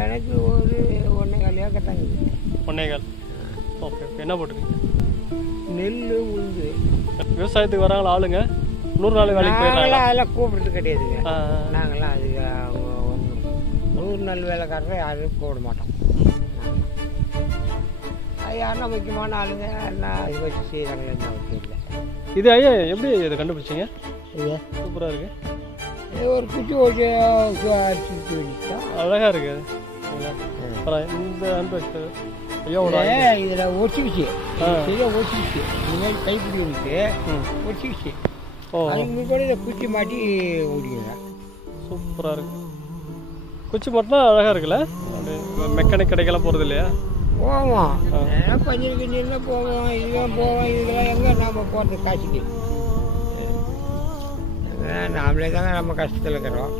எனக்கு ஒரு 1.25 ஏக்கர் தாங்க. 1.25. Okay okay. என்ன போட்டுருக்கீங்க? நெல், உளுந்து. விவசாயத்துக்கு வராங்களா ஆளுங்க? 100 நாள் வேலைக்கு போயிடறாங்களா? அதெல்லாம் கூப்பிடுறது கிடையாதுங்க. நாங்களாம் அதுக்கு 100 நாள் வேலைக்காரரை யாரும் கூப்பிட மாட்டோம். அது யாருன்னா முக்கியமான ஆளுங்க நான் இது வச்சு செய்கிறாங்களே தெரியல. இது ஐயா எப்படி இதை கண்டுபிடிச்சிங்க? இது சூப்பராக இருக்கு. ஒரு குச்சி ஓட்டி அடிச்சுட்டு வச்சுட்டோம். அழகாக இருக்கு. இந்த ஐயாவோட இதில் ஒட்டிக்கிச்சு, சரியாக ஒட்டிக்கிச்சு. இது மாதிரி கைப்பிடி வந்துட்டு ஒட்டிக்கிச்சு. அதுக்கு கூட இதை குச்சி மாட்டி ஓடிக்கிறேன். சூப்பராக இருக்கு. குச்சி மட்டும் அழகாக இருக்குல்ல? மெக்கானிக் கடைக்கெல்லாம் போகிறது இல்லையா? போவோம், பஞ்சர் கிஞ்சின்னா போவோம். இதெல்லாம் போவோம். இதெல்லாம் எங்கே நாம் போகிறது காசுக்கு? நாமளே தாங்க நம்ம கஷ்டத்தில் இருக்கிறோம்.